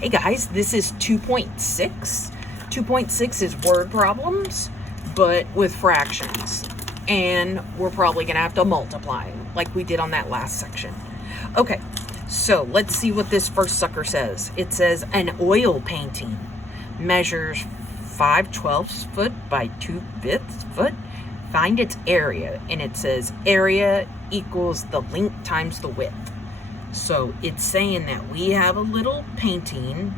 Hey guys, this is 2.6. 2.6 is word problems, but with fractions. And we're probably gonna have to multiply, like we did on that last section. Okay, so let's see what this first sucker says. It says, an oil painting measures 5/12 foot by 2/5 foot. Find its area, and it says area equals the length times the width. So it's saying that we have a little painting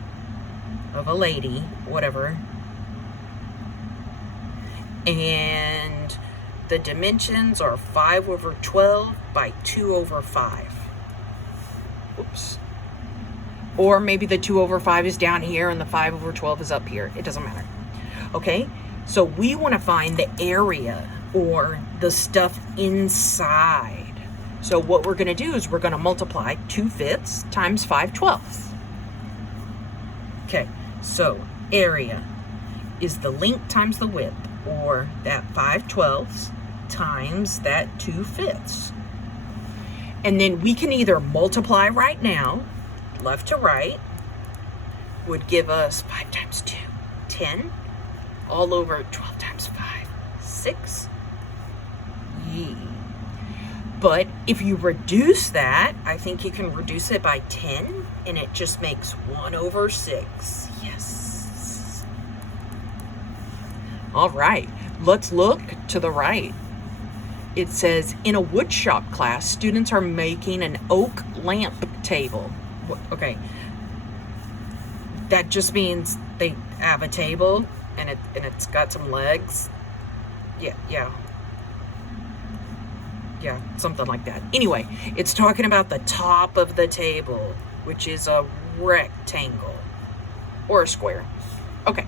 of a lady, whatever, and the dimensions are 5/12 by 2/5. Oops. Or maybe the 2/5 is down here and the 5/12 is up here. It doesn't matter. Okay, so we want to find the area or the stuff inside. So what we're going to do is we're going to multiply 2/5 times 5/12. Okay, so area is the length times the width, or that 5/12 times that 2/5. And then we can either multiply right now, left to right, would give us 5 times 2, 10, all over 12 times 5, 6. Yee. But if you reduce that, I think you can reduce it by 10, and it just makes 1/6. Yes. All right, let's look to the right. It says, in a woodshop class, students are making an oak lamp table. Okay, that just means they have a table, and it's got some legs. Yeah, something like that. Anyway, it's talking about the top of the table, which is a rectangle or a square. Okay.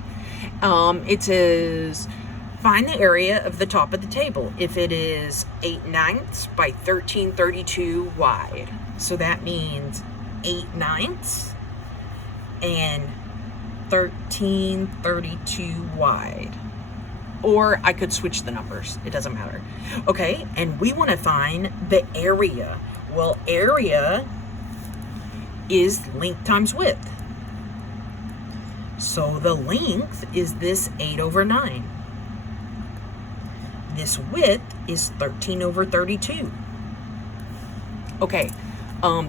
It says, find the area of the top of the table if it is 8/9 by 1332 wide. So that means 8/9 and 1332 wide. Or I could switch the numbers. It doesn't matter. Okay, and we want to find the area. Well, area is length times width. So the length is this 8/9. This width is 13/32. Okay,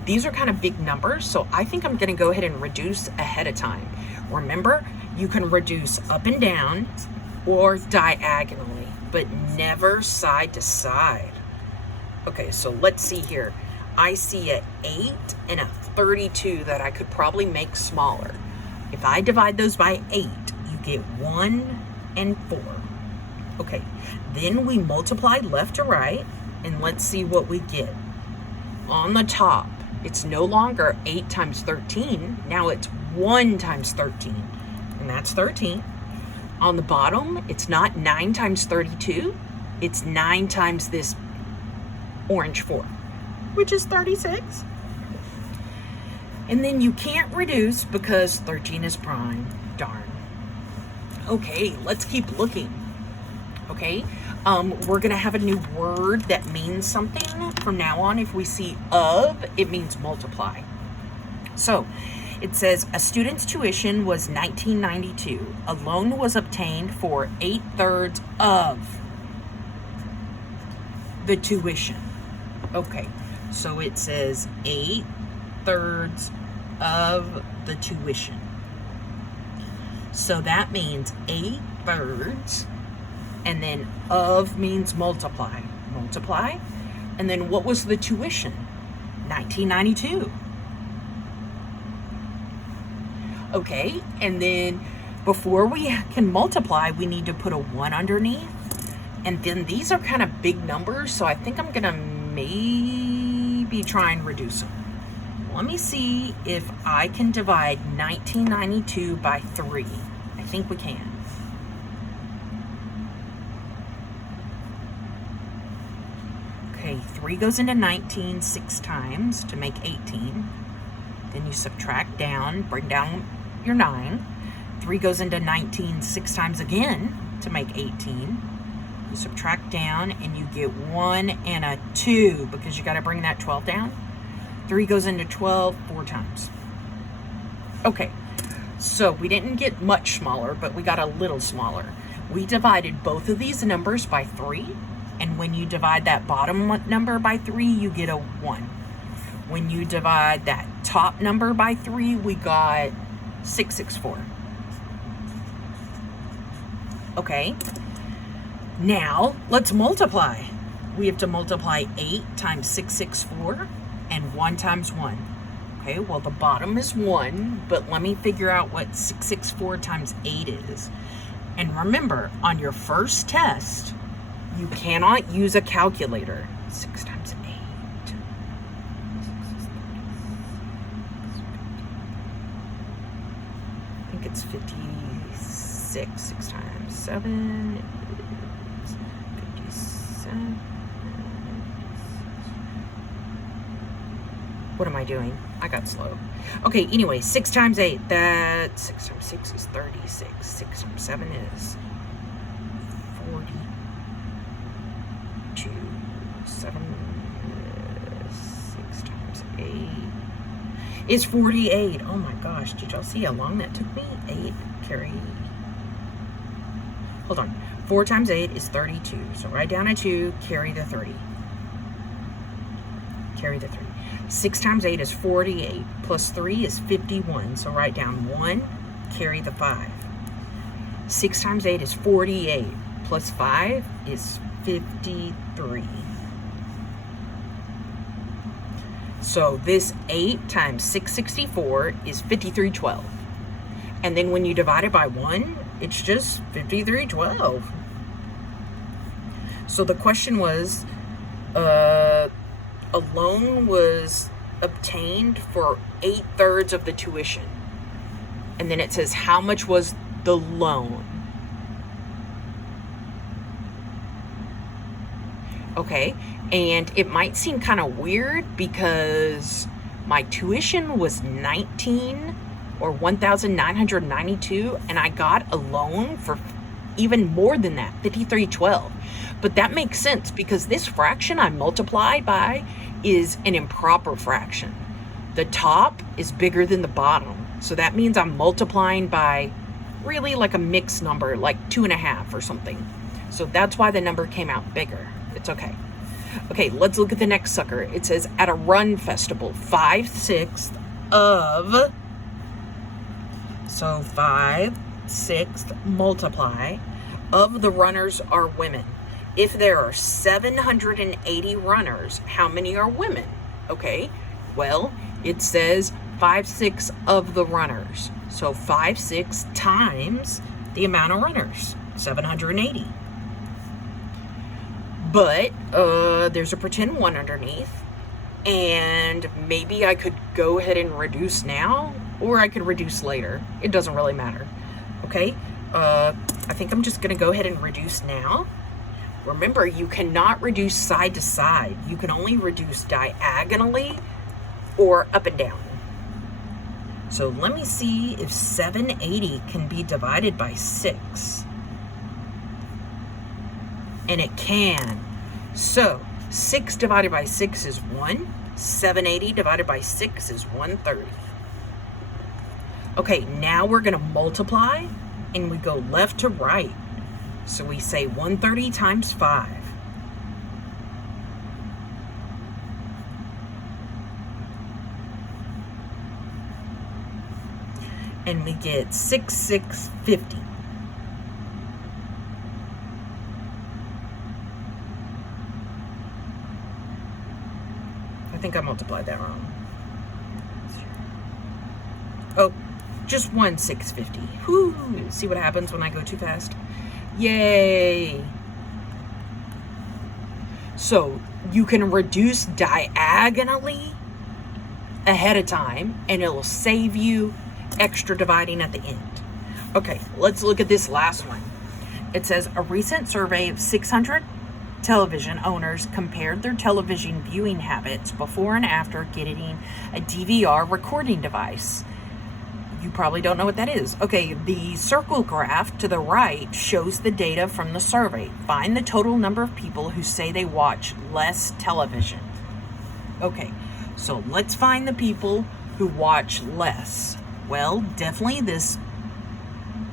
these are kind of big numbers, so I think I'm going to go ahead and reduce ahead of time. Remember, you can reduce up and down or diagonally, but never side to side. Okay, so let's see here. I see an 8 and a 32 that I could probably make smaller. If I divide those by 8, you get 1 and 4. Okay, then we multiply left to right, and let's see what we get. On the top, it's no longer 8 times 13, now it's 1 times 13, and that's 13. On the bottom, it's not 9 times 32, it's 9 times this orange 4, which is 36. And then you can't reduce because 13 is prime. Darn. Okay, let's keep looking. Okay, we're gonna have a new word that means something from now on. If we see of, it means multiply. So it says, a student's tuition was $19.92. A loan was obtained for 8/3 of the tuition. Okay, so it says 8/3 of the tuition. So that means 8/3, and then of means multiply. Multiply, and then what was the tuition? $19.92. Okay, and then before we can multiply, we need to put a 1 underneath. And then these are kind of big numbers, so I think I'm gonna maybe try and reduce them. Let me see if I can divide 1992 by 3. I think we can. Okay, 3 goes into 19 6 times to make 18. Then you subtract down, bring down your 9. 3 goes into 19 6 times again to make 18. You subtract down and you get 1 and a 2 because you got to bring that 12 down. 3 goes into 12 4 times. Okay, So we didn't get much smaller, but we got a little smaller. We divided both of these numbers by 3. And when you divide that bottom number by 3, you get a 1. When you divide that top number by 3, we got 664. Okay. Now, let's multiply. We have to multiply 8 times 664 and 1 times 1. Okay, well, the bottom is 1, but let me figure out what 664 times 8 is. And remember, on your first test, you cannot use a calculator. 6 times 8. I think it's 56. 6 times 7 is 57. What am I doing? I got slow. Okay, anyway, 6 times 8, that 6 times 6 is 36. 6 times 7 is 42. 7, 6 times 8 is 48. Oh my gosh, did y'all see how long that took me? 8, carry. Hold on. 4 times 8 is 32. So write down a 2, carry the 30. Carry the 3. 6 times 8 is 48, plus 3 is 51. So write down 1, carry the 5. 6 times 8 is 48, plus 5 is 53. So this 8 times 664 is 5312. And then when you divide it by 1, it's just 5312. So the question was, a loan was obtained for 8/3 of the tuition. And then it says, how much was the loan? Okay, and it might seem kind of weird because my tuition was 19 or 1,992, and I got a loan for even more than that, 5312. But that makes sense because this fraction I multiplied by is an improper fraction. The top is bigger than the bottom. So that means I'm multiplying by really like a mixed number, like 2.5 or something. So that's why the number came out bigger. It's okay. Okay, let's look at the next sucker. It says, at a run festival, 5/6 of, so 5/6 multiply, of the runners are women. If there are 780 runners, how many are women? Okay, well, it says 5/6 of the runners. So 5/6 times the amount of runners, 780. But there's a pretend 1 underneath, and maybe I could go ahead and reduce now, or I could reduce later. It doesn't really matter. Okay, I think I'm just gonna go ahead and reduce now. Remember, you cannot reduce side to side. You can only reduce diagonally or up and down. So let me see if 780 can be divided by 6. And it can. So 6 divided by 6 is 1. 780 divided by 6 is 130. Okay, now we're going to multiply, and we go left to right. So we say 130 times 5. And we get 6,650. I think I multiplied that wrong. Oh, just 1,650. Whoo! See what happens when I go too fast? Yay! So you can reduce diagonally ahead of time, and it'll save you extra dividing at the end. Okay, let's look at this last one. It says, a recent survey of 600 television owners compared their television viewing habits before and after getting a DVR recording device. You probably don't know what that is. Okay, the circle graph to the right shows the data from the survey. Find the total number of people who say they watch less television. Okay, so let's find the people who watch less. Well, definitely this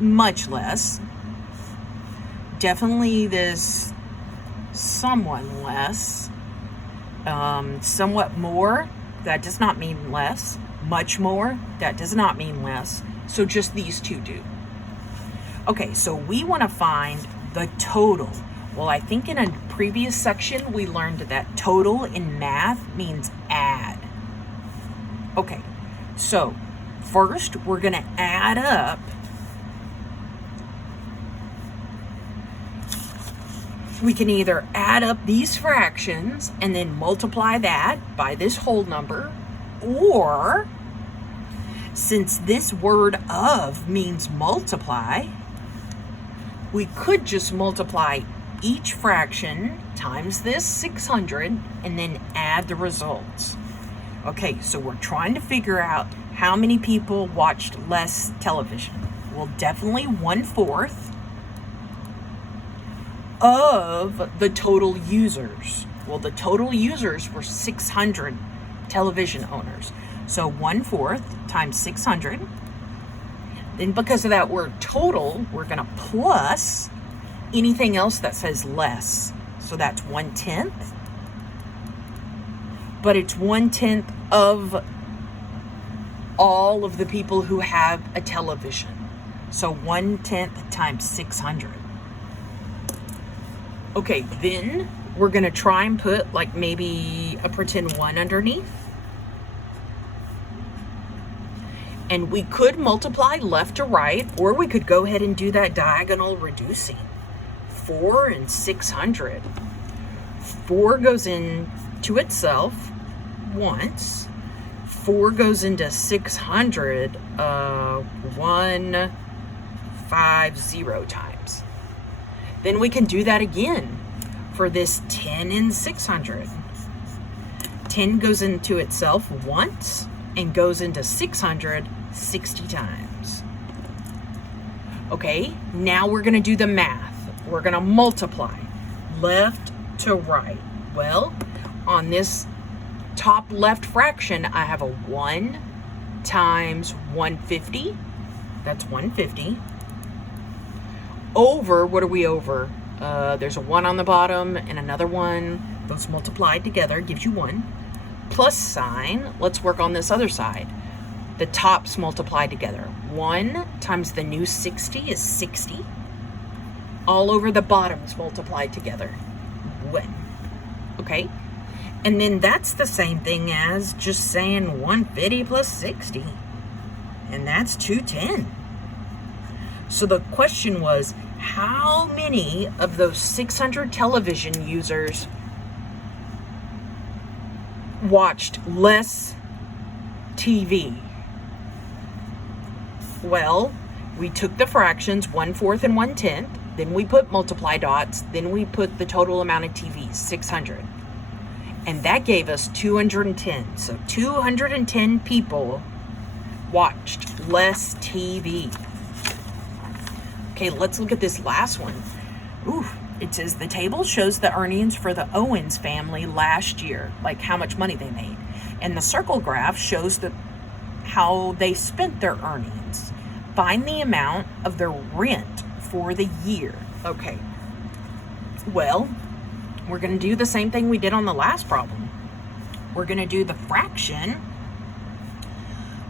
much less. Definitely this somewhat less. Somewhat more, that does not mean less. Much more, that does not mean less. So just these two do. Okay, so we want to find the total. Well, I think in a previous section we learned that total in math means add. Okay, so first we're going to add up we can either add up these fractions and then multiply that by this whole number, or since this word of means multiply, we could just multiply each fraction times this 600 and then add the results. Okay, so we're trying to figure out how many people watched less television. Well, definitely 1/4 of the total users. Well, the total users were 600 television owners. So 1/4 times 600. Then because of that word total, we're going to plus anything else that says less. So that's 1/10. But it's 1/10 of all of the people who have a television. So 1/10 times 600. Okay, then we're going to try and put like maybe a pretend 1 underneath. And we could multiply left to right, or we could go ahead and do that diagonal reducing. 4 and 600. 4 goes into itself once. 4 goes into 600 150 times. Then we can do that again for this 10 and 600. 10 goes into itself once and goes into 600 60 times. Okay, now we're going to do the math. We're going to multiply left to right. Well, on this top left fraction, I have a 1 times 150. That's 150. Over, what are we over? There's a 1 on the bottom and another 1. Those multiplied together gives you 1. Plus sign, let's work on this other side. The tops multiplied together. 1 times the new 60 is 60. All over the bottoms multiplied together. 1. Okay? And then that's the same thing as just saying 150 plus 60. And that's 210. So the question was, how many of those 600 television users watched less TV? Well, we took the fractions 1/4 and 1/10, then we put multiply dots, then we put the total amount of TVs, 600. And that gave us 210. So 210 people watched less TV. Okay, let's look at this last one. Ooh, it says the table shows the earnings for the Owens family last year, like how much money they made. And the circle graph shows how they spent their earnings. Find the amount of their rent for the year. Okay, well, we're going to do the same thing we did on the last problem. We're going to do the fraction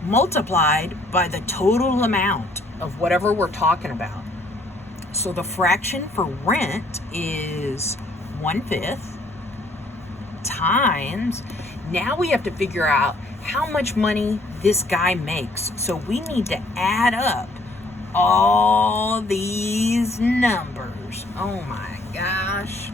multiplied by the total amount of whatever we're talking about. So the fraction for rent is 1/5 times, now we have to figure out how much money this guy makes. So we need to add up all these numbers. Oh my gosh.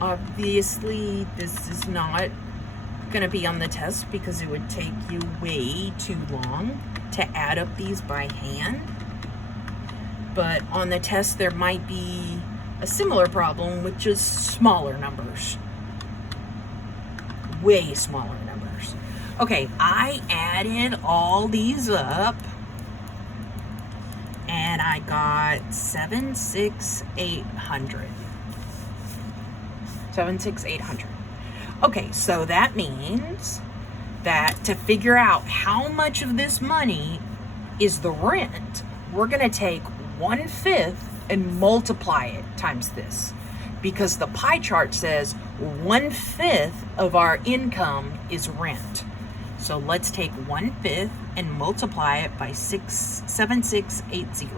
Obviously, this is not going to be on the test because it would take you way too long to add up these by hand. But on the test, there might be a similar problem with just smaller numbers. Way smaller numbers. Okay, I added all these up. and I got 7,600. 7,600. Okay, so that means that to figure out how much of this money is the rent, we're going to take 1/5 and multiply it times this, because the pie chart says 1/5 of our income is rent. So let's take 1/5 and multiply it by 7,680.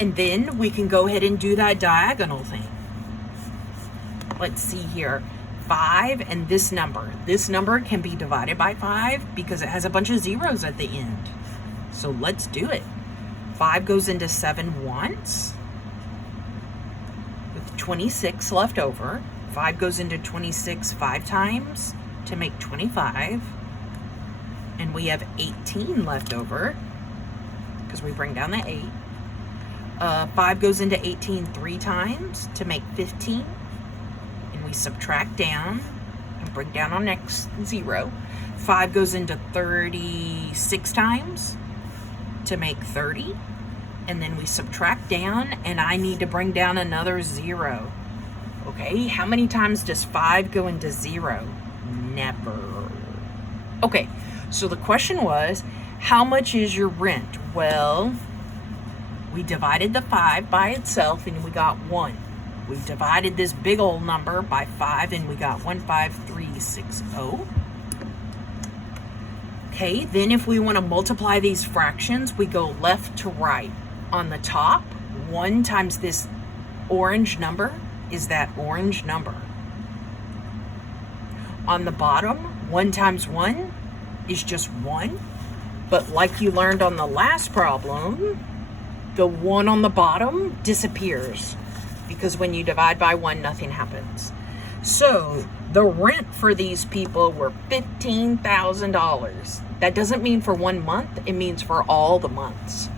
And then we can go ahead and do that diagonal thing. Let's see here. 5 and this number. This number can be divided by 5 because it has a bunch of zeros at the end. So let's do it. 5 goes into 7 once, with 26 left over. 5 goes into 26 5 times to make 25. And we have 18 left over because we bring down the 8. 5 goes into 18 3 times to make 15. And we subtract down and bring down our next 0. 5 goes into 36 times to make 30. And then we subtract down, and I need to bring down another 0. Okay, how many times does 5 go into 0? Never. Okay, so the question was, how much is your rent? Well, we divided the 5 by itself and we got 1. We divided this big old number by 5 and we got 15360. Okay, then if we want to multiply these fractions, we go left to right. On the top, 1 times this orange number is that orange number. On the bottom, 1 times 1 is just 1. But like you learned on the last problem, the 1 on the bottom disappears because when you divide by 1, nothing happens. So the rent for these people were $15,000. That doesn't mean for 1 month, it means for all the months.